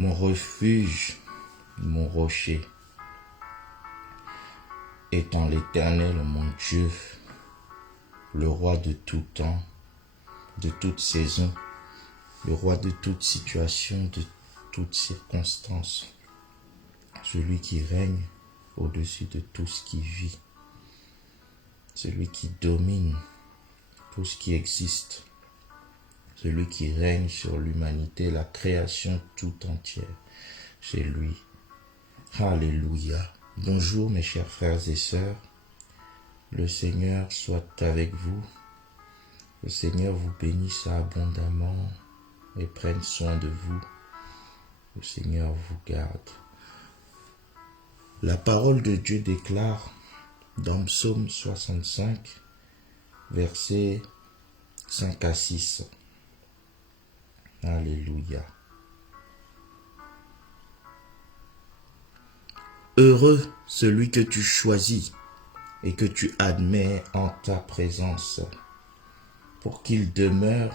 mon refuge, mon rocher, étant l'Éternel, mon Dieu, le roi de tout temps, de toute saison, le roi de toute situation, de toutes circonstances, celui qui règne au-dessus de tout ce qui vit, celui qui domine tout ce qui existe, celui qui règne sur l'humanité, la création tout entière. C'est lui. Alléluia. Bonjour mes chers frères et sœurs. Le Seigneur soit avec vous. Le Seigneur vous bénisse abondamment et prenne soin de vous. Le Seigneur vous garde. La parole de Dieu déclare dans Psaume 65, versets 5 à 6. Alléluia. Heureux celui que tu choisis et que tu admets en ta présence, pour qu'il demeure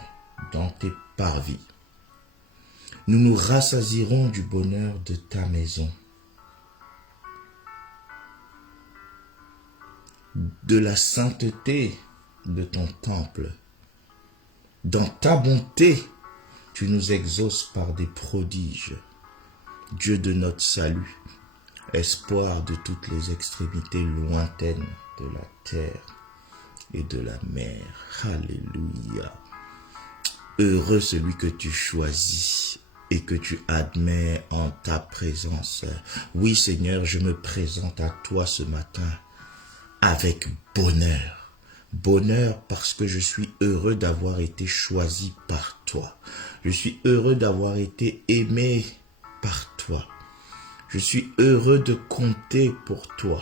dans tes parvis. Nous nous rassasierons du bonheur de ta maison, de la sainteté de ton temple. Dans ta bonté, tu nous exauces par des prodiges. Dieu de notre salut, espoir de toutes les extrémités lointaines de la terre et de la mer. Alléluia. Heureux celui que tu choisis et que tu admets en ta présence. Oui Seigneur, je me présente à toi ce matin avec bonheur. Bonheur parce que je suis heureux d'avoir été choisi par toi. Je suis heureux d'avoir été aimé par toi. Je suis heureux de compter pour toi.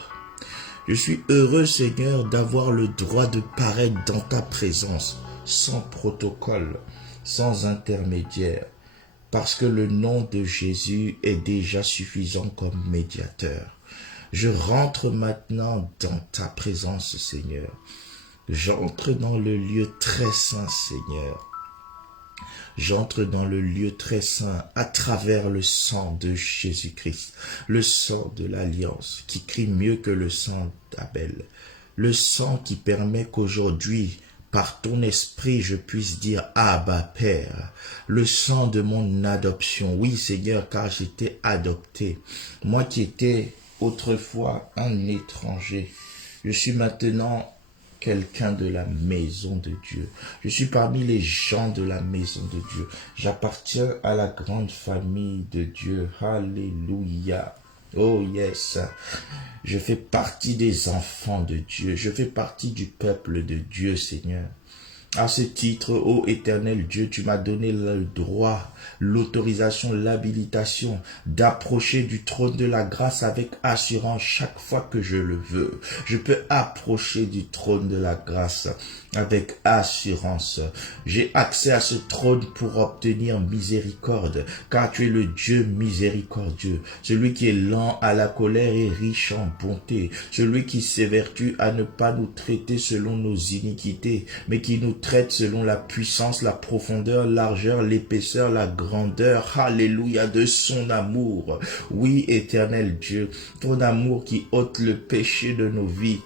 Je suis heureux, Seigneur, d'avoir le droit de paraître dans ta présence, sans protocole, sans intermédiaire, parce que le nom de Jésus est déjà suffisant comme médiateur. Je rentre maintenant dans ta présence, Seigneur. J'entre dans le lieu très saint, Seigneur. J'entre dans le lieu très saint à travers le sang de Jésus-Christ, le sang de l'alliance qui crie mieux que le sang d'Abel, le sang qui permet qu'aujourd'hui, par ton esprit, je puisse dire Abba Père, le sang de mon adoption. Oui Seigneur, car j'étais adopté, moi qui étais autrefois un étranger, je suis maintenant quelqu'un de la maison de Dieu. Je suis parmi les gens de la maison de Dieu. J'appartiens à la grande famille de Dieu. Alléluia. Oh yes. Je fais partie des enfants de Dieu. Je fais partie du peuple de Dieu, Seigneur. À ce titre, ô éternel Dieu, tu m'as donné le droit, l'autorisation, l'habilitation d'approcher du trône de la grâce avec assurance chaque fois que je le veux. Je peux approcher du trône de la grâce avec assurance. J'ai accès à ce trône pour obtenir miséricorde, car tu es le Dieu miséricordieux, celui qui est lent à la colère et riche en bonté, celui qui s'évertue à ne pas nous traiter selon nos iniquités, mais qui nous traite selon la puissance, la profondeur, largeur, l'épaisseur, la grandeur, alléluia, de son amour. Oui, éternel Dieu, ton amour qui ôte le péché de nos vies,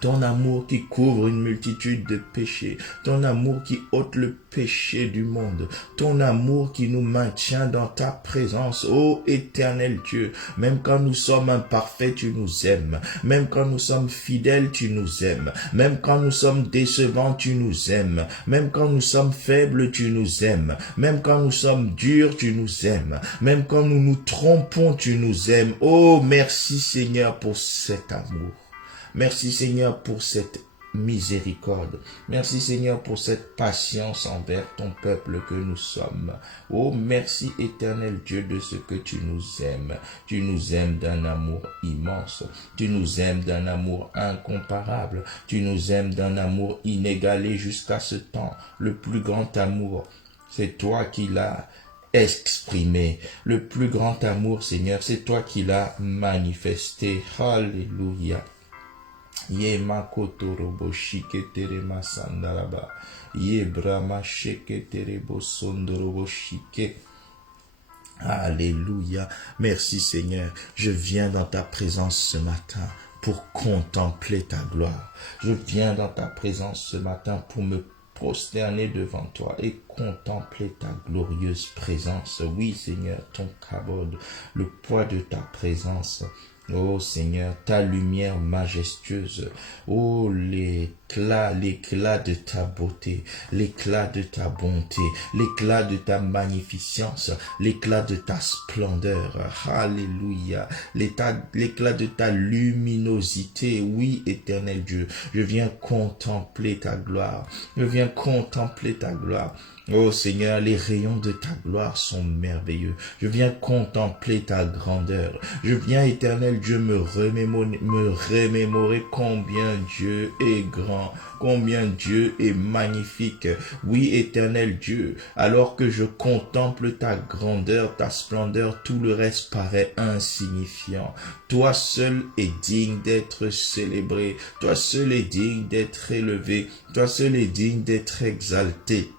ton amour qui couvre une multitude de péchés, ton amour qui ôte le péché du monde, ton amour qui nous maintient dans ta présence, ô éternel Dieu. Même quand nous sommes imparfaits, tu nous aimes. Même quand nous sommes fidèles, tu nous aimes. Même quand nous sommes décevants, tu nous aimes. Même quand nous sommes faibles, tu nous aimes. Même quand nous sommes durs, tu nous aimes. Même quand nous nous trompons, tu nous aimes. Oh, merci Seigneur pour cet amour. Merci Seigneur pour cette miséricorde. Merci Seigneur pour cette patience envers ton peuple que nous sommes. Oh, merci éternel Dieu de ce que tu nous aimes. Tu nous aimes d'un amour immense. Tu nous aimes d'un amour incomparable. Tu nous aimes d'un amour inégalé jusqu'à ce temps. Le plus grand amour, c'est toi qui l'as exprimé. Le plus grand amour, Seigneur, c'est toi qui l'as manifesté. Alléluia. Ye makoto robo shike tere masandalaba. Ye brama sheke tere bosondo robo shike. Alléluia. Merci Seigneur. Je viens dans ta présence ce matin pour contempler ta gloire. Je viens dans ta présence ce matin pour me prosterner devant toi et contempler ta glorieuse présence. Oui Seigneur, ton kabod, le poids de ta présence. Oh Seigneur, ta lumière majestueuse, oh l'éclat de ta beauté, l'éclat de ta bonté, l'éclat de ta magnificence, l'éclat de ta splendeur, alléluia, l'éclat de ta luminosité, oui éternel Dieu, je viens contempler ta gloire, je viens contempler ta gloire. Oh Seigneur, les rayons de ta gloire sont merveilleux. Je viens contempler ta grandeur. Je viens, éternel Dieu, me remémorer combien Dieu est grand, combien Dieu est magnifique. Oui, éternel Dieu, alors que je contemple ta grandeur, ta splendeur, tout le reste paraît insignifiant. Toi seul es digne d'être célébré. Toi seul es digne d'être élevé. Toi seul es digne d'être exalté.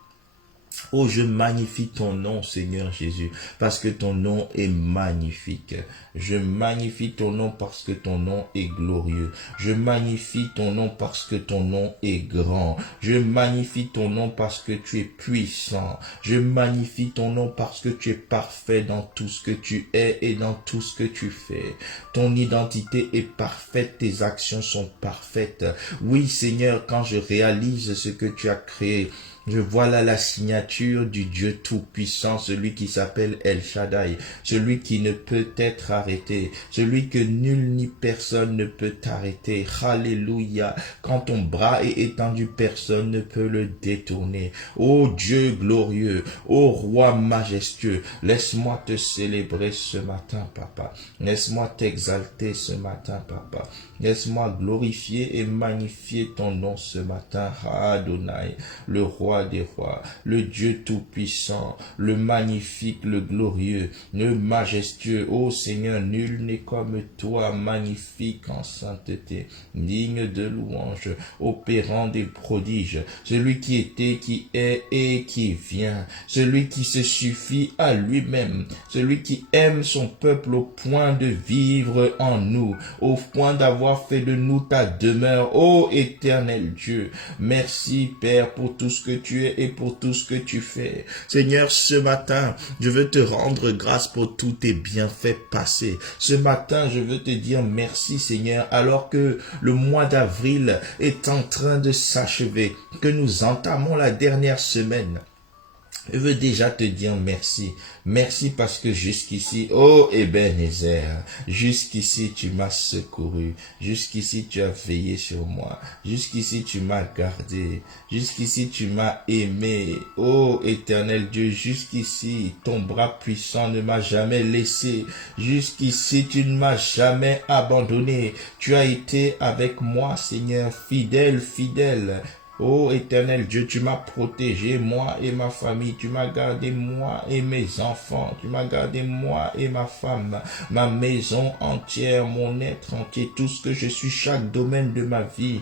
Oh, je magnifie ton nom, Seigneur Jésus, parce que ton nom est magnifique. Je magnifie ton nom parce que ton nom est glorieux. Je magnifie ton nom parce que ton nom est grand. Je magnifie ton nom parce que tu es puissant. Je magnifie ton nom parce que tu es parfait dans tout ce que tu es et dans tout ce que tu fais. Ton identité est parfaite, tes actions sont parfaites. Oui, Seigneur, quand je réalise ce que tu as créé, je vois là la signature du Dieu Tout-Puissant, celui qui s'appelle El Shaddai, celui qui ne peut être arrêté, celui que nul ni personne ne peut arrêter. Alléluia. Quand ton bras est étendu, personne ne peut le détourner. Ô Dieu glorieux, ô Roi majestueux, laisse-moi te célébrer ce matin, Papa. Laisse-moi t'exalter ce matin, Papa. Laisse-moi glorifier et magnifier ton nom ce matin, Adonai, le Roi des rois, le Dieu tout-puissant, le magnifique, le glorieux, le majestueux. Ô Seigneur, nul n'est comme toi, magnifique en sainteté, digne de louange, opérant des prodiges, celui qui était, qui est et qui vient, celui qui se suffit à lui-même, celui qui aime son peuple au point de vivre en nous, au point d'avoir fait de nous ta demeure. Ô éternel Dieu, merci Père pour tout ce que tu es et pour tout ce que tu fais. Seigneur, ce matin, je veux te rendre grâce pour tous tes bienfaits passés. Ce matin, je veux te dire merci Seigneur, alors que le mois d'avril est en train de s'achever, que nous entamons la dernière semaine. Je veux déjà te dire merci. Merci parce que jusqu'ici, oh Ebenezer, jusqu'ici tu m'as secouru. Jusqu'ici tu as veillé sur moi. Jusqu'ici tu m'as gardé. Jusqu'ici tu m'as aimé. Oh éternel Dieu, jusqu'ici ton bras puissant ne m'a jamais laissé. Jusqu'ici tu ne m'as jamais abandonné. Tu as été avec moi Seigneur, fidèle, fidèle. Ô éternel Dieu, tu m'as protégé, moi et ma famille, tu m'as gardé moi et mes enfants, tu m'as gardé moi et ma femme, ma maison entière, mon être entier, tout ce que je suis, chaque domaine de ma vie.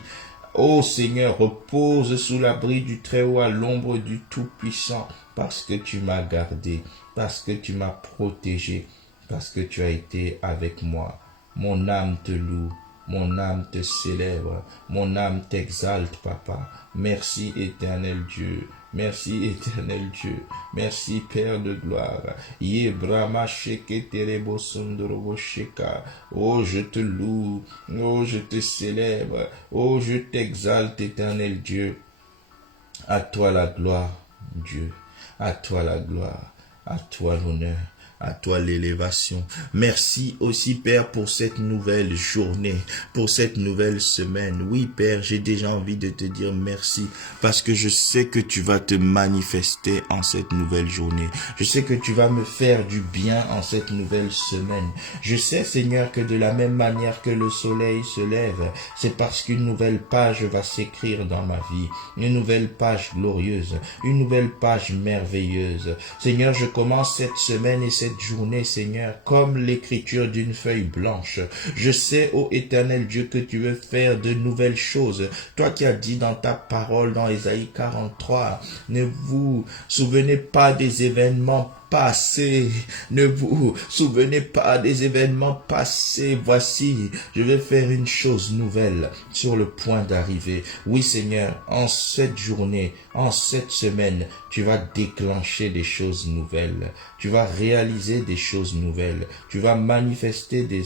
Ô Seigneur, repose sous l'abri du Très-Haut à l'ombre du Tout-Puissant, parce que tu m'as gardé, parce que tu m'as protégé, parce que tu as été avec moi. Mon âme te loue. Mon âme te célèbre, mon âme t'exalte, Papa. Merci, éternel Dieu. Merci, éternel Dieu. Merci, Père de gloire. Yebrama sheke terebo sondorobo sheka. Oh, je te loue. Oh, je te célèbre. Oh, je t'exalte, éternel Dieu. À toi la gloire, Dieu. À toi la gloire. À toi l'honneur. À toi l'élévation. Merci aussi Père pour cette nouvelle journée, pour cette nouvelle semaine. Oui Père, j'ai déjà envie de te dire merci parce que je sais que tu vas te manifester en cette nouvelle journée. Je sais que tu vas me faire du bien en cette nouvelle semaine. Je sais Seigneur que de la même manière que le soleil se lève, c'est parce qu'une nouvelle page va s'écrire dans ma vie. Une nouvelle page glorieuse, une nouvelle page merveilleuse. Seigneur, je commence cette semaine et cette journée, Seigneur, comme l'écriture d'une feuille blanche. Je sais, ô éternel Dieu, que tu veux faire de nouvelles choses. Toi qui as dit dans ta parole, dans Ésaïe 43, ne vous souvenez pas des événements passés. Ne vous souvenez pas des événements passés. Voici, je vais faire une chose nouvelle sur le point d'arriver. Oui, Seigneur, en cette journée, en cette semaine, tu vas déclencher des choses nouvelles. Tu vas réaliser des choses nouvelles. Tu vas manifester des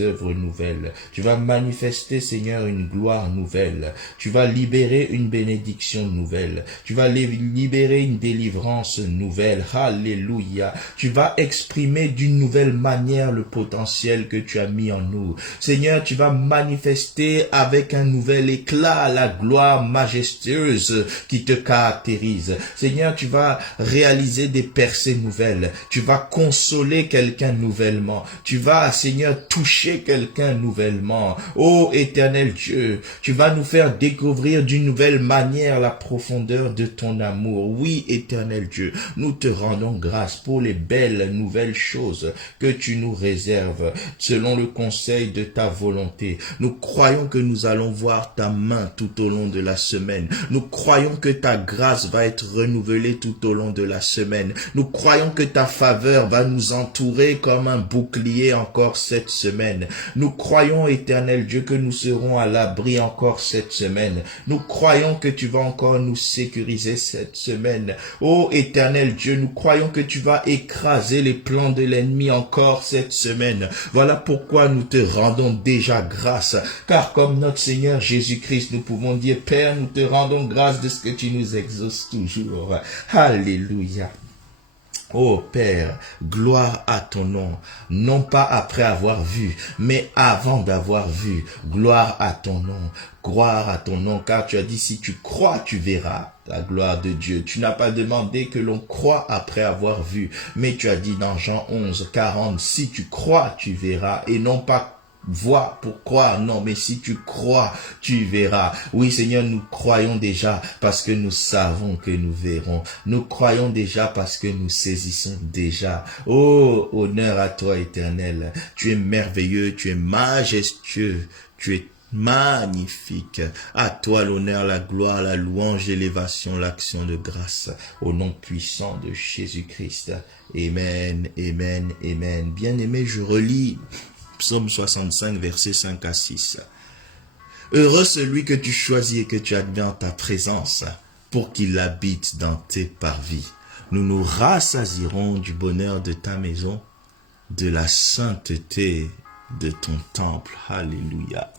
œuvres nouvelles. Tu vas manifester, Seigneur, une gloire nouvelle. Tu vas libérer une bénédiction nouvelle. Tu vas libérer une délivrance nouvelle. Alléluia. Tu vas exprimer d'une nouvelle manière le potentiel que tu as mis en nous. Seigneur, tu vas manifester avec un nouvel éclat la gloire majestueuse qui te caractérise. Seigneur, tu vas réaliser des percées nouvelles. Tu vas consoler quelqu'un nouvellement. Tu vas, Seigneur, toucher quelqu'un nouvellement. Ô Éternel Dieu, tu vas nous faire découvrir d'une nouvelle manière la profondeur de ton amour. Oui, Éternel Dieu, nous te rendons grâce pour les belles nouvelles choses que tu nous réserves selon le conseil de ta volonté. Nous croyons que nous allons voir ta main tout au long de la semaine. Nous croyons que ta grâce va être renouvelée tout au long de la semaine. Nous croyons que ta faveur va nous entourer comme un bouclier encore cette semaine. Nous croyons, Éternel Dieu, que nous serons à l'abri encore cette semaine. Nous croyons que tu vas encore nous sécuriser cette semaine. Ô Éternel Dieu, nous croyons que tu vas écraser les plans de l'ennemi encore cette semaine. Voilà pourquoi nous te rendons déjà grâce. Car comme notre Seigneur Jésus-Christ, nous pouvons dire, Père, nous te rendons grâce de ce que tu nous exauces toujours. Alléluia. Ô Père, gloire à ton nom, non pas après avoir vu, mais avant d'avoir vu. Gloire à ton nom, gloire à ton nom, car tu as dit, si tu crois, tu verras la gloire de Dieu. Tu n'as pas demandé que l'on croie après avoir vu, mais tu as dit dans Jean 11, 40, si tu crois, tu verras, et non pas vois pour croire, non, mais si tu crois, tu verras. Oui, Seigneur, nous croyons déjà parce que nous savons que nous verrons. Nous croyons déjà parce que nous saisissons déjà. Oh, honneur à toi, Éternel. Tu es merveilleux, tu es majestueux, tu es magnifique. À toi l'honneur, la gloire, la louange, l'élévation, l'action de grâce. Au nom puissant de Jésus-Christ. Amen, amen, amen. Bien-aimé, je relis Psaume 65, versets 5 à 6. Heureux celui que tu choisis et que tu admets en ta présence, pour qu'il habite dans tes parvis. Nous nous rassasierons du bonheur de ta maison, de la sainteté de ton temple. Alléluia.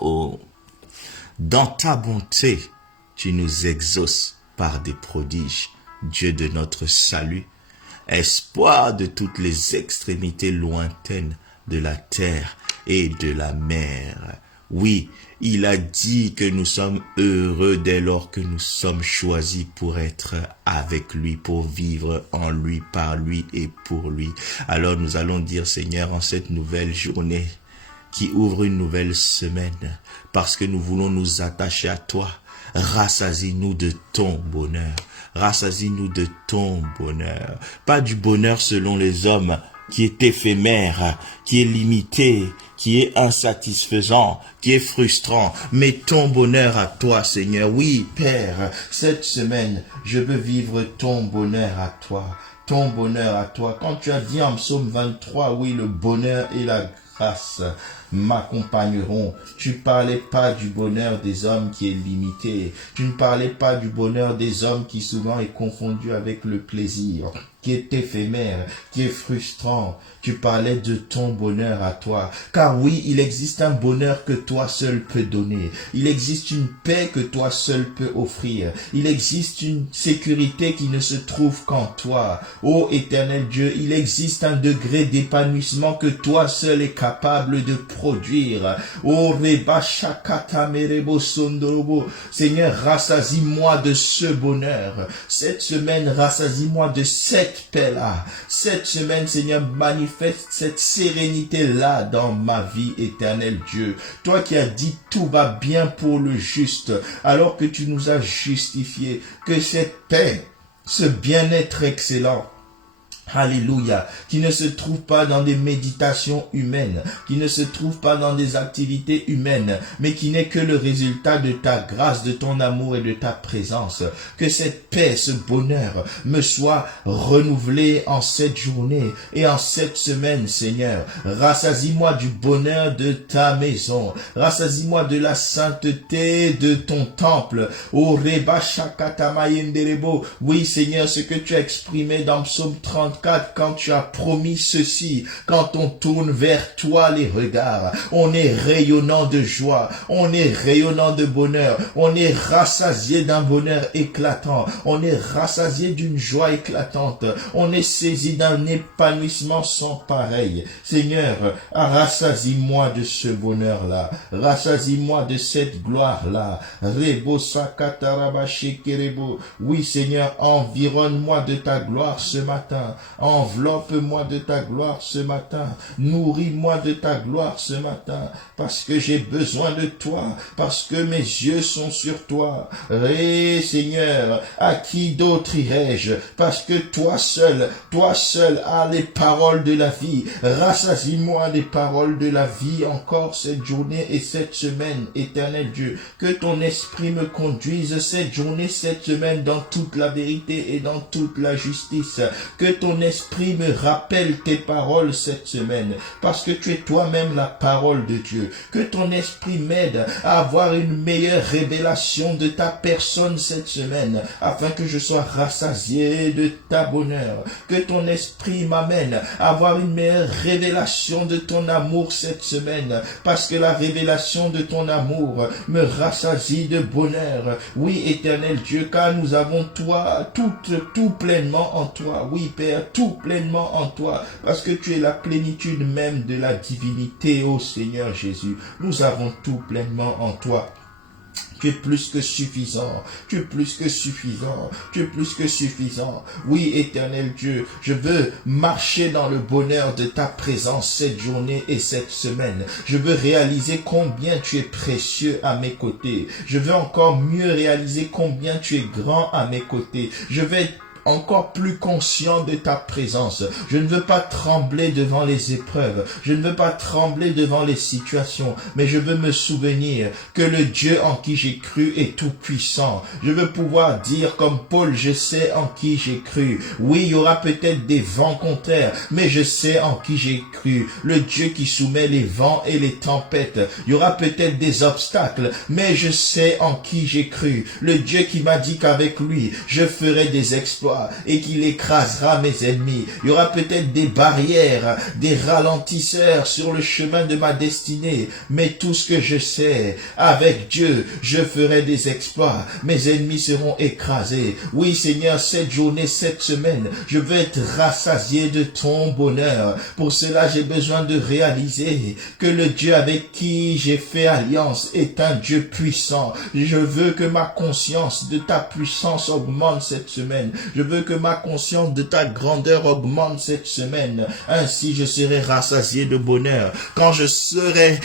Oh, dans ta bonté, tu nous exauces par des prodiges, Dieu de notre salut, espoir de toutes les extrémités lointaines de la terre et de la mer. Oui, il a dit que nous sommes heureux dès lors que nous sommes choisis pour être avec lui, pour vivre en lui, par lui et pour lui. Alors nous allons dire, Seigneur, en cette nouvelle journée qui ouvre une nouvelle semaine, parce que nous voulons nous attacher à toi, rassasie-nous de ton bonheur. Rassasie-nous de ton bonheur. Pas du bonheur selon les hommes, qui est éphémère, qui est limité, qui est insatisfaisant, qui est frustrant, mais ton bonheur à toi, Seigneur. Oui, Père, cette semaine, je veux vivre ton bonheur à toi. Ton bonheur à toi. Quand tu as dit en psaume 23, oui, le bonheur et la grâce m'accompagneront. Tu parlais pas du bonheur des hommes qui est limité. Tu ne parlais pas du bonheur des hommes qui souvent est confondu avec le plaisir, qui est éphémère, qui est frustrant. Tu parlais de ton bonheur à toi. Car oui, il existe un bonheur que toi seul peux donner. Il existe une paix que toi seul peux offrir. Il existe une sécurité qui ne se trouve qu'en toi. Ô Éternel Dieu, il existe un degré d'épanouissement que toi seul es capable de produire. Oh Reba Shakata Merebo Sondorobo. Seigneur, rassasie-moi de ce bonheur. Cette semaine, rassasie-moi de cette paix-là. Cette semaine, Seigneur, manifeste cette sérénité-là dans ma vie, Éternel Dieu. Toi qui as dit tout va bien pour le juste, alors que tu nous as justifiés, que cette paix, ce bien-être excellent, Alléluia, qui ne se trouve pas dans des méditations humaines, qui ne se trouve pas dans des activités humaines, mais qui n'est que le résultat de ta grâce, de ton amour et de ta présence. Que cette paix, ce bonheur me soit renouvelé en cette journée et en cette semaine, Seigneur. Rassasie-moi du bonheur de ta maison, rassasie-moi de la sainteté de ton temple. Oh, Reba Shakata Mayenderebo. Oui, Seigneur, ce que tu as exprimé dans Psaume 34, quand tu as promis ceci, quand on tourne vers toi les regards, on est rayonnant de joie, on est rayonnant de bonheur, on est rassasié d'un bonheur éclatant, on est rassasié d'une joie éclatante, on est saisi d'un épanouissement sans pareil. Seigneur, rassasie-moi de ce bonheur-là, rassasie-moi de cette gloire-là. Rebo Sakatarabashekerebo. Oui, Seigneur, environne-moi de ta gloire ce matin. Enveloppe-moi de ta gloire ce matin. Nourris-moi de ta gloire ce matin. Parce que j'ai besoin de toi. Parce que mes yeux sont sur toi. Seigneur, à qui d'autre irai-je? Parce que toi seul as les paroles de la vie. Rassasie-moi des paroles de la vie encore cette journée et cette semaine, éternel Dieu. Que ton esprit me conduise cette journée, cette semaine dans toute la vérité et dans toute la justice. Que ton esprit me rappelle tes paroles cette semaine, parce que tu es toi-même la parole de Dieu. Que ton esprit m'aide à avoir une meilleure révélation de ta personne cette semaine, afin que je sois rassasié de ta bonheur. Que ton esprit m'amène à avoir une meilleure révélation de ton amour cette semaine, parce que la révélation de ton amour me rassasie de bonheur. Oui, éternel Dieu, car nous avons toi, tout pleinement en toi. Oui, Père, tout pleinement en toi, parce que tu es la plénitude même de la divinité, ô Seigneur Jésus. Nous avons tout pleinement en toi. Tu es plus que suffisant, tu es plus que suffisant, tu es plus que suffisant. Oui, éternel Dieu, je veux marcher dans le bonheur de ta présence cette journée et cette semaine. Je veux réaliser combien tu es précieux à mes côtés. Je veux encore mieux réaliser combien tu es grand à mes côtés. Je veux être encore plus conscient de ta présence. Je ne veux pas trembler devant les épreuves. Je ne veux pas trembler devant les situations, mais je veux me souvenir que le Dieu en qui j'ai cru est tout puissant. Je veux pouvoir dire comme Paul, je sais en qui j'ai cru. Oui, il y aura peut-être des vents contraires, mais je sais en qui j'ai cru. Le Dieu qui soumet les vents et les tempêtes. Il y aura peut-être des obstacles, mais je sais en qui j'ai cru. Le Dieu qui m'a dit qu'avec lui, je ferai des exploits et qu'il écrasera mes ennemis. Il y aura peut-être des barrières, des ralentisseurs sur le chemin de ma destinée, mais tout ce que je sais, avec Dieu, je ferai des exploits. Mes ennemis seront écrasés. Oui, Seigneur, cette journée, cette semaine, je veux être rassasié de ton bonheur. Pour cela, j'ai besoin de réaliser que le Dieu avec qui j'ai fait alliance est un Dieu puissant. Je veux que ma conscience de ta puissance augmente cette semaine. Je veux que ma conscience de ta grandeur augmente cette semaine. Ainsi, je serai rassasié de bonheur. Quand je serai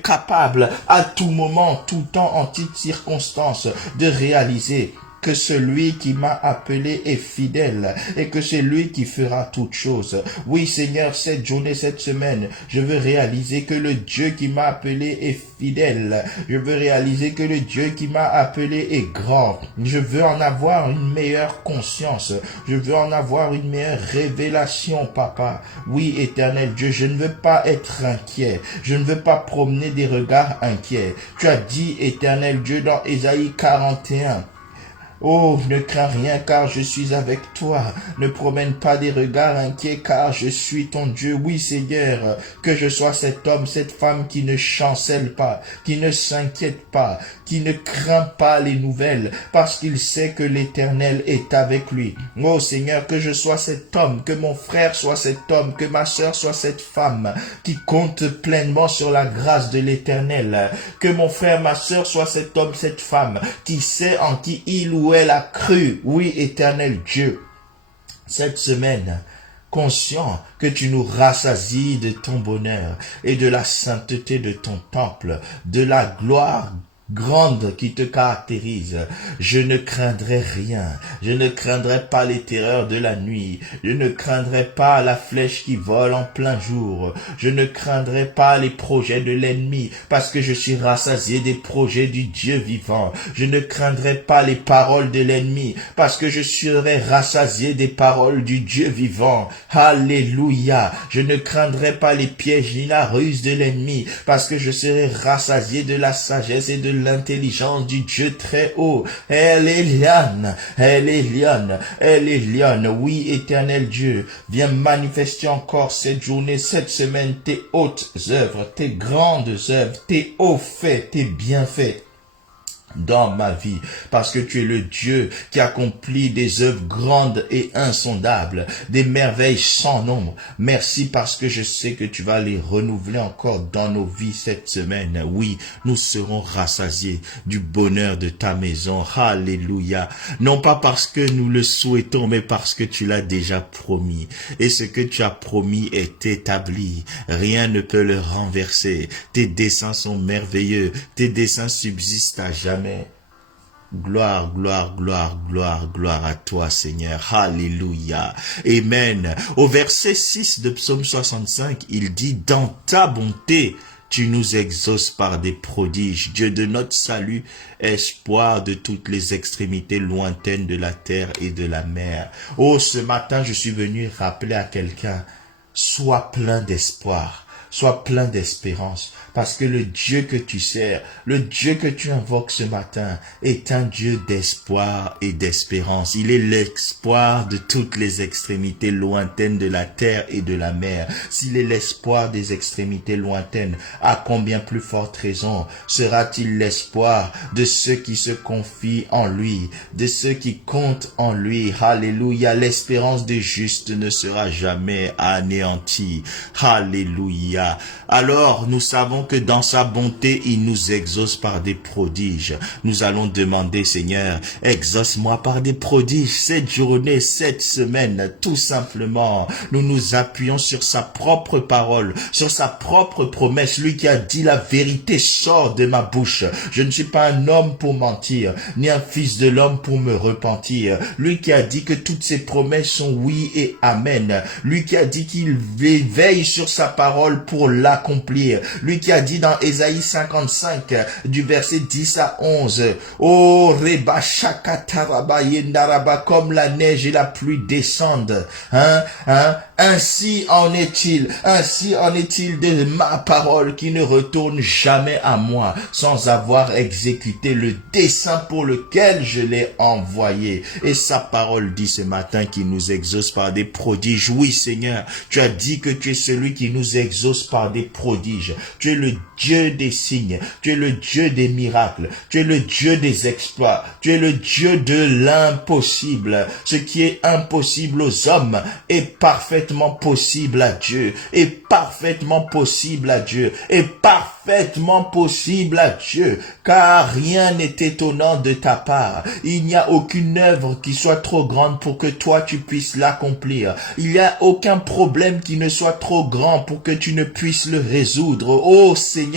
capable à tout moment, tout temps, en toute circonstance, de réaliser que celui qui m'a appelé est fidèle et que c'est lui qui fera toutes choses. Oui, Seigneur, cette journée, cette semaine, je veux réaliser que le Dieu qui m'a appelé est fidèle. Je veux réaliser que le Dieu qui m'a appelé est grand. Je veux en avoir une meilleure conscience. Je veux en avoir une meilleure révélation, Papa. Oui, éternel Dieu, je ne veux pas être inquiet. Je ne veux pas promener des regards inquiets. Tu as dit, éternel Dieu, dans Ésaïe 41, oh, ne crains rien car je suis avec toi. Ne promène pas des regards inquiets car je suis ton Dieu. Oui, Seigneur, que je sois cet homme, cette femme qui ne chancelle pas, qui ne s'inquiète pas, qui ne craint pas les nouvelles parce qu'il sait que l'Éternel est avec lui. Oh, Seigneur, que je sois cet homme, que mon frère soit cet homme, que ma sœur soit cette femme qui compte pleinement sur la grâce de l'Éternel. Que mon frère, ma sœur soit cet homme, cette femme qui sait en qui il ou elle a cru. Oui, éternel Dieu, cette semaine, conscient que tu nous rassasies de ton bonheur et de la sainteté de ton temple, de la gloire grande qui te caractérise. Je ne craindrai rien. Je ne craindrai pas les terreurs de la nuit. Je ne craindrai pas la flèche qui vole en plein jour. Je ne craindrai pas les projets de l'ennemi, parce que je suis rassasié des projets du Dieu vivant. Je ne craindrai pas les paroles de l'ennemi, parce que je serai rassasié des paroles du Dieu vivant. Alléluia. Je ne craindrai pas les pièges ni la ruse de l'ennemi, parce que je serai rassasié de la sagesse et de l'intelligence du Dieu très haut. Elle est lionne, elle est lionne, elle est lionne. Oui, éternel Dieu, viens manifester encore cette journée, cette semaine, tes hautes œuvres, tes grandes œuvres, tes hauts faits, tes bienfaits dans ma vie, parce que tu es le Dieu qui accomplit des œuvres grandes et insondables, des merveilles sans nombre. Merci parce que je sais que tu vas les renouveler encore dans nos vies cette semaine. Oui, nous serons rassasiés du bonheur de ta maison. Alléluia. Non pas parce que nous le souhaitons, mais parce que tu l'as déjà promis. Et ce que tu as promis est établi. Rien ne peut le renverser. Tes desseins sont merveilleux. Tes desseins subsistent à jamais. Gloire, gloire, gloire, gloire, gloire à toi, Seigneur. Alléluia. Amen. Au verset 6 de Psaume 65, il dit, dans ta bonté, tu nous exauces par des prodiges. Dieu de notre salut, espoir de toutes les extrémités lointaines de la terre et de la mer. Oh, ce matin, je suis venu rappeler à quelqu'un, sois plein d'espoir. Sois plein d'espérance, parce que le Dieu que tu sers, le Dieu que tu invoques ce matin, est un Dieu d'espoir et d'espérance. Il est l'espoir de toutes les extrémités lointaines de la terre et de la mer. S'il est l'espoir des extrémités lointaines, à combien plus forte raison sera-t-il l'espoir de ceux qui se confient en lui, de ceux qui comptent en lui. Alléluia. L'espérance des justes ne sera jamais anéantie. Alléluia. Alors, nous savons que dans sa bonté, il nous exauce par des prodiges. Nous allons demander, Seigneur, exauce-moi par des prodiges cette journée, cette semaine, tout simplement. Nous nous appuyons sur sa propre parole, sur sa propre promesse. Lui qui a dit la vérité sort de ma bouche. Je ne suis pas un homme pour mentir, ni un fils de l'homme pour me repentir. Lui qui a dit que toutes ses promesses sont oui et amen. Lui qui a dit qu'il veille sur sa parole pour l'accomplir. Lui qui a dit dans Ésaïe 55 du verset 10 à 11, oh Reba Shakataraba Yendaraba, comme la neige et la pluie descendent, ainsi en est-il de ma parole qui ne retourne jamais à moi sans avoir exécuté le dessein pour lequel je l'ai envoyé. Et sa parole dit ce matin qu'il nous exauce par des prodiges. Oui Seigneur, tu as dit que tu es celui qui nous exauce par des prodiges. Tu es le Dieu des signes, tu es le Dieu des miracles, tu es le Dieu des exploits, tu es le Dieu de l'impossible. Ce qui est impossible aux hommes est parfaitement possible à Dieu, est parfaitement possible à Dieu, est parfaitement possible à Dieu, car rien n'est étonnant de ta part. Il n'y a aucune œuvre qui soit trop grande pour que toi tu puisses l'accomplir. Il n'y a aucun problème qui ne soit trop grand pour que tu ne puisses le résoudre. Oh Seigneur,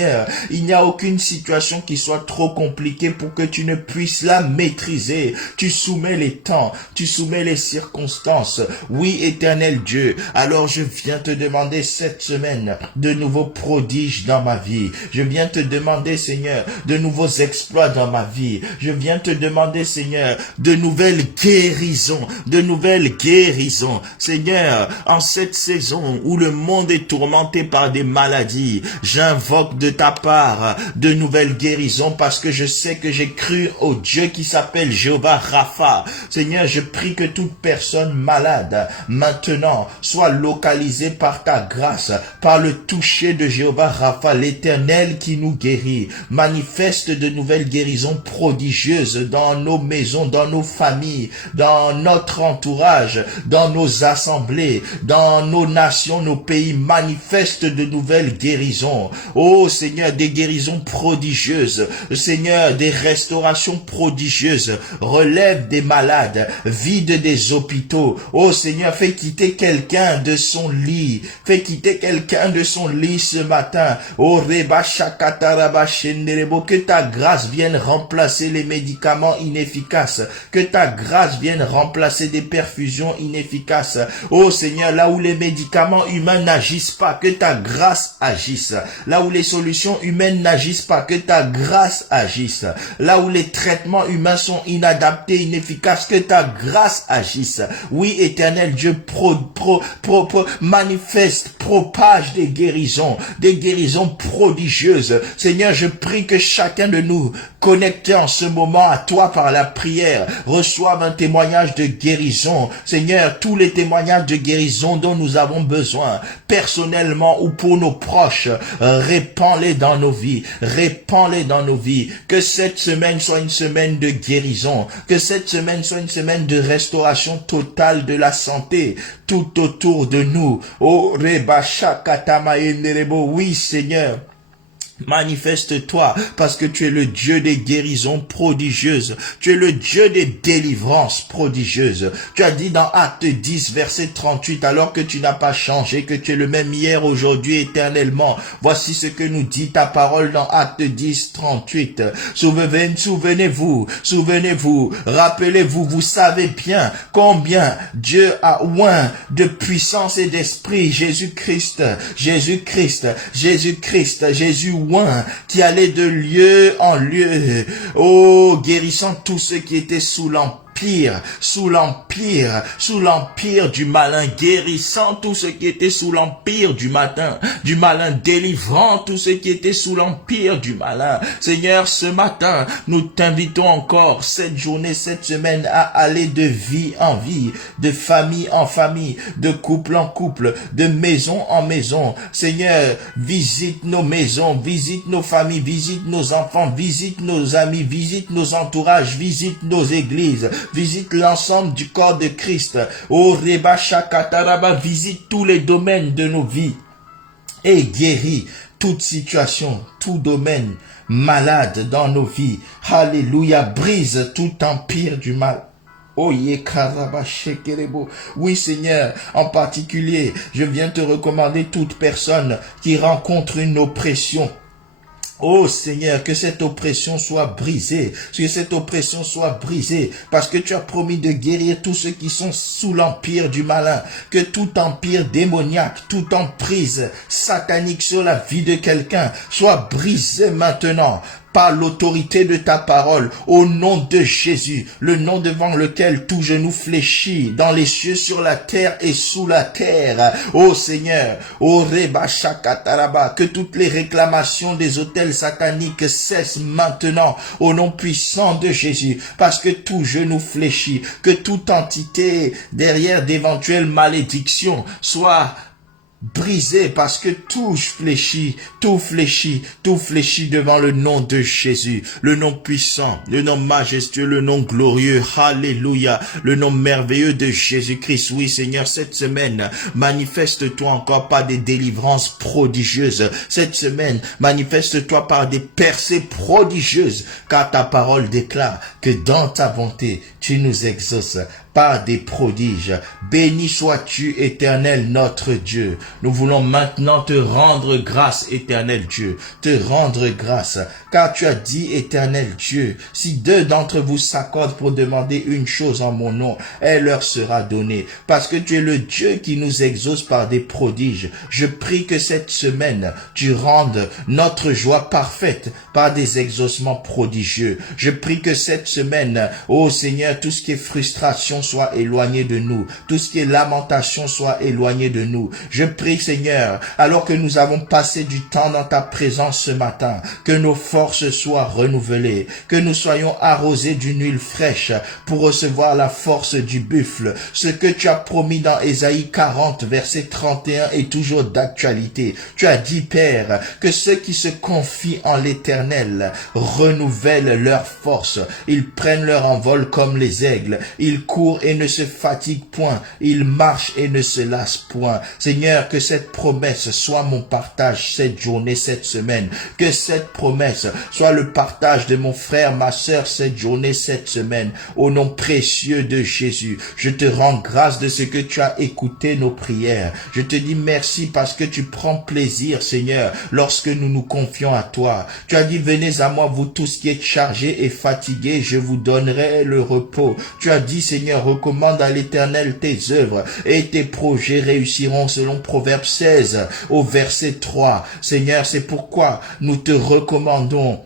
il n'y a aucune situation qui soit trop compliquée pour que tu ne puisses la maîtriser. Tu soumets les temps, tu soumets les circonstances. Oui, éternel Dieu, alors je viens te demander cette semaine de nouveaux prodiges dans ma vie. Je viens te demander, Seigneur, de nouveaux exploits dans ma vie. Je viens te demander, Seigneur, de nouvelles guérisons, de nouvelles guérisons. Seigneur, en cette saison où le monde est tourmenté par des maladies, j'invoque de ta part de nouvelles guérisons parce que je sais que j'ai cru au Dieu qui s'appelle Jéhovah Rapha. Seigneur, je prie que toute personne malade maintenant soit localisée par ta grâce, par le toucher de Jéhovah Rapha, l'Éternel qui nous guérit. Manifeste de nouvelles guérisons prodigieuses dans nos maisons, dans nos familles, dans notre entourage, dans nos assemblées, dans nos nations, nos pays. Manifeste de nouvelles guérisons. Oh Seigneur, des guérisons prodigieuses. Seigneur, des restaurations prodigieuses. Relève des malades, vide des hôpitaux. Oh Seigneur, fais quitter quelqu'un quelqu'un de son lit. Fais quitter quelqu'un de son lit ce matin. Oh, Reba Shakataraba Shenderebo, que ta grâce vienne remplacer les médicaments inefficaces. Que ta grâce vienne remplacer des perfusions inefficaces. Oh Seigneur, là où les médicaments humains n'agissent pas, que ta grâce agisse. Là où les solutions humaines n'agissent pas, que ta grâce agisse. Là où les traitements humains sont inadaptés, inefficaces, que ta grâce agisse. Oui, Éternel Dieu, manifeste, propage des guérisons prodigieuses. Seigneur, je prie que chacun de nous, connecté en ce moment à toi par la prière, reçoive un témoignage de guérison. Seigneur, tous les témoignages de guérison dont nous avons besoin, personnellement ou pour nos proches, répands-les dans nos vies, que cette semaine soit une semaine de guérison, que cette semaine soit une semaine de restauration totale de la santé, tout autour de nous. Oh, Reba Shakatama Enerebo, oui Seigneur. Manifeste-toi parce que tu es le Dieu des guérisons prodigieuses. Tu es le Dieu des délivrances prodigieuses. Tu as dit dans Acte 10, verset 38, alors que tu n'as pas changé, que tu es le même hier, aujourd'hui, éternellement. Voici ce que nous dit ta parole dans Acte 10, 38. Souvenez-vous, rappelez-vous, vous savez bien combien Dieu a oint de puissance et d'esprit Jésus-Christ, Jésus qui allait de lieu en lieu, oh, guérissant tous ceux qui étaient sous l'empire du malin, guérissant tous ceux qui étaient sous l'empire du malin, délivrant tous ceux qui étaient sous l'empire du malin. Seigneur, ce matin, nous t'invitons encore cette journée, cette semaine à aller de vie en vie, de famille en famille, de couple en couple, de maison en maison. Seigneur, visite nos maisons, visite nos familles, visite nos enfants, visite nos amis, visite nos entourages, visite nos églises, visite l'ensemble du corps de Christ. Oh, Reba Shakataraba, visite tous les domaines de nos vies et guéris toute situation, tout domaine malade dans nos vies. Alléluia, brise tout empire du mal. Oh, oui Seigneur, en particulier, je viens te recommander toute personne qui rencontre une oppression. Oh Seigneur, que cette oppression soit brisée, parce que tu as promis de guérir tous ceux qui sont sous l'empire du malin, que tout empire démoniaque, toute emprise satanique sur la vie de quelqu'un soit brisé maintenant, par l'autorité de ta parole, au nom de Jésus, le nom devant lequel tout genou fléchit, dans les cieux, sur la terre et sous la terre. Ô Seigneur, ô Reba Shakataraba, que toutes les réclamations des autels sataniques cessent maintenant, au nom puissant de Jésus, parce que tout genou fléchit, que toute entité derrière d'éventuelles malédictions soit brisé, parce que tout fléchit devant le nom de Jésus, le nom puissant, le nom majestueux, le nom glorieux, alléluia, le nom merveilleux de Jésus-Christ. Oui Seigneur, cette semaine, manifeste-toi encore par des délivrances prodigieuses. Cette semaine, manifeste-toi par des percées prodigieuses, car ta parole déclare que dans ta bonté, tu nous exauces par des prodiges. Béni sois-tu, Éternel, notre Dieu. Nous voulons maintenant te rendre grâce, Éternel Dieu, te rendre grâce, car tu as dit, Éternel Dieu, si deux d'entre vous s'accordent pour demander une chose en mon nom, elle leur sera donnée, parce que tu es le Dieu qui nous exauce par des prodiges. Je prie que cette semaine, tu rendes notre joie parfaite par des exaucements prodigieux. Je prie que cette semaine, ô Seigneur, tout ce qui est frustration soit éloigné de nous. Tout ce qui est lamentation soit éloigné de nous. Je prie, Seigneur, alors que nous avons passé du temps dans ta présence ce matin, que nos forces soient renouvelées, que nous soyons arrosés d'une huile fraîche pour recevoir la force du buffle. Ce que tu as promis dans Ésaïe 40, verset 31 est toujours d'actualité. Tu as dit, Père, que ceux qui se confient en l'Éternel renouvellent leur force. Ils prennent leur envol comme les aigles. Ils courent court et ne se fatigue point. Il marche et ne se lasse point. Seigneur, que cette promesse soit mon partage cette journée, cette semaine. Que cette promesse soit le partage de mon frère, ma sœur, cette journée, cette semaine. Au nom précieux de Jésus, je te rends grâce de ce que tu as écouté nos prières. Je te dis merci parce que tu prends plaisir, Seigneur, lorsque nous nous confions à toi. Tu as dit, venez à moi, vous tous qui êtes chargés et fatigués, je vous donnerai le repos. Tu as dit, Seigneur, recommande à l'Éternel tes œuvres et tes projets réussiront selon Proverbe 16 au verset 3. Seigneur, c'est pourquoi nous te recommandons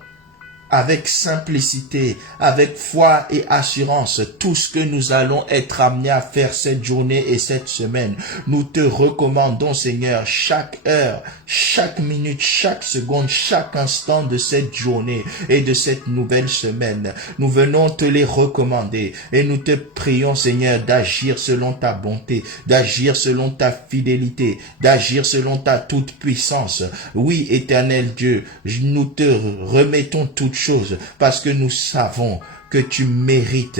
avec simplicité, avec foi et assurance, tout ce que nous allons être amenés à faire cette journée et cette semaine. Nous te recommandons, Seigneur, chaque heure, chaque minute, chaque seconde, chaque instant de cette journée et de cette nouvelle semaine. Nous venons te les recommander et nous te prions, Seigneur, d'agir selon ta bonté, d'agir selon ta fidélité, d'agir selon ta toute puissance. Oui, Éternel Dieu, nous te remettons toutes choses parce que nous savons que tu mérites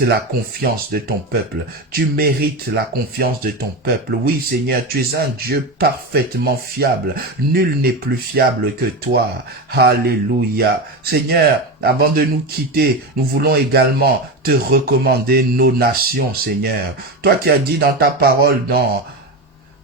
la confiance de ton peuple. Tu mérites la confiance de ton peuple. Oui, Seigneur, tu es un Dieu parfaitement fiable. Nul n'est plus fiable que toi. Alléluia. Seigneur, avant de nous quitter, nous voulons également te recommander nos nations, Seigneur. Toi qui as dit dans ta parole dans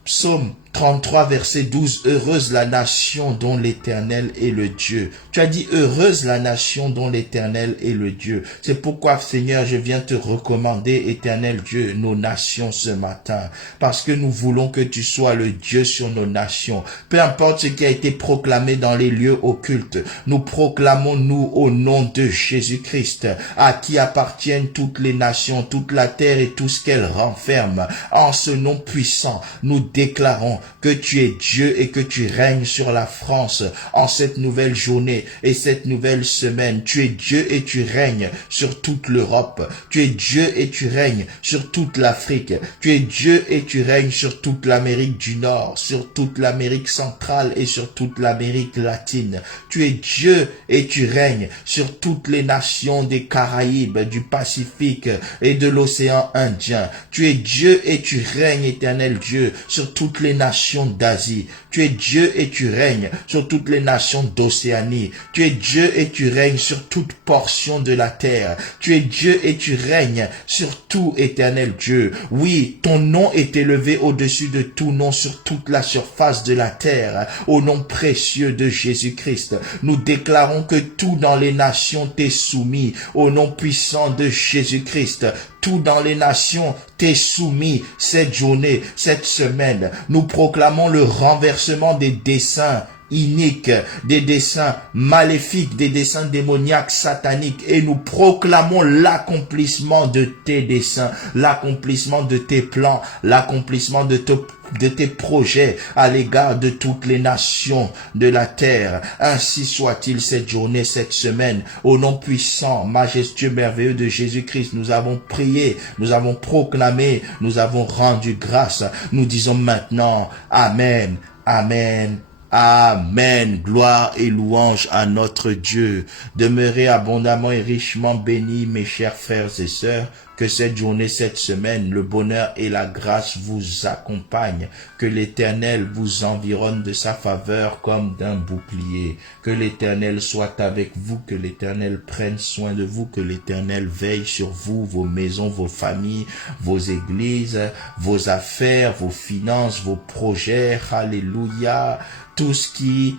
Psaume 33, verset 12, heureuse la nation dont l'Éternel est le Dieu. Tu as dit, heureuse la nation dont l'Éternel est le Dieu. C'est pourquoi, Seigneur, je viens te recommander, Éternel Dieu, nos nations ce matin. Parce que nous voulons que tu sois le Dieu sur nos nations. Peu importe ce qui a été proclamé dans les lieux occultes, nous proclamons, nous, au nom de Jésus-Christ, à qui appartiennent toutes les nations, toute la terre et tout ce qu'elle renferme. En ce nom puissant, nous déclarons que tu es Dieu et que tu règnes sur la France en cette nouvelle journée et cette nouvelle semaine. Tu es Dieu et tu règnes sur toute l'Europe. Tu es Dieu et tu règnes sur toute l'Afrique. Tu es Dieu et tu règnes sur toute l'Amérique du Nord, sur toute l'Amérique centrale et sur toute l'Amérique latine. Tu es Dieu et tu règnes sur toutes les nations des Caraïbes, du Pacifique et de l'océan Indien. Tu es Dieu et tu règnes, Éternel Dieu, sur toutes les nations d'Asie. Tu es Dieu et tu règnes sur toutes les nations d'Océanie. Tu es Dieu et tu règnes sur toute portion de la terre. Tu es Dieu et tu règnes sur tout, Éternel Dieu. Oui, ton nom est élevé au-dessus de tout nom sur toute la surface de la terre. Au nom précieux de Jésus-Christ, nous déclarons que tout dans les nations t'est soumis. Au nom puissant de Jésus-Christ, tout dans les nations t'est soumis cette journée, cette semaine. Nous proclamons le renversement des desseins iniques, des desseins maléfiques, des desseins démoniaques, sataniques, et nous proclamons l'accomplissement de tes desseins, l'accomplissement de tes plans, l'accomplissement de tes projets à l'égard de toutes les nations de la terre. Ainsi soit-il cette journée, cette semaine. Au nom puissant, majestueux, merveilleux de Jésus-Christ, nous avons prié, nous avons proclamé, nous avons rendu grâce. Nous disons maintenant, Amen, Amen. Amen. Gloire et louange à notre Dieu. Demeurez abondamment et richement bénis, mes chers frères et sœurs. Que cette journée, cette semaine, le bonheur et la grâce vous accompagnent. Que l'Éternel vous environne de sa faveur comme d'un bouclier. Que l'Éternel soit avec vous, que l'Éternel prenne soin de vous, que l'Éternel veille sur vous, vos maisons, vos familles, vos églises, vos affaires, vos finances, vos projets. Alléluia. Tout ce qui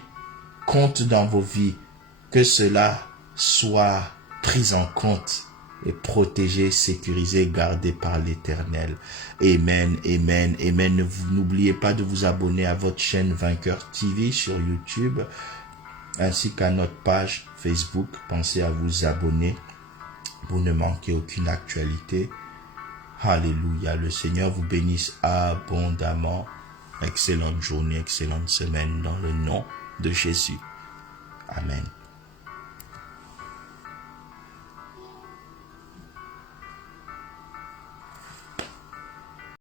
compte dans vos vies, que cela soit pris en compte et protégé, sécurisé, gardé par l'Éternel. Amen, amen, amen. N'oubliez pas de vous abonner à votre chaîne Vainqueur TV sur YouTube, ainsi qu'à notre page Facebook. Pensez à vous abonner pour ne manquer aucune actualité. Alléluia. Le Seigneur vous bénisse abondamment. Excellente journée, excellente semaine dans le nom de Jésus. Amen.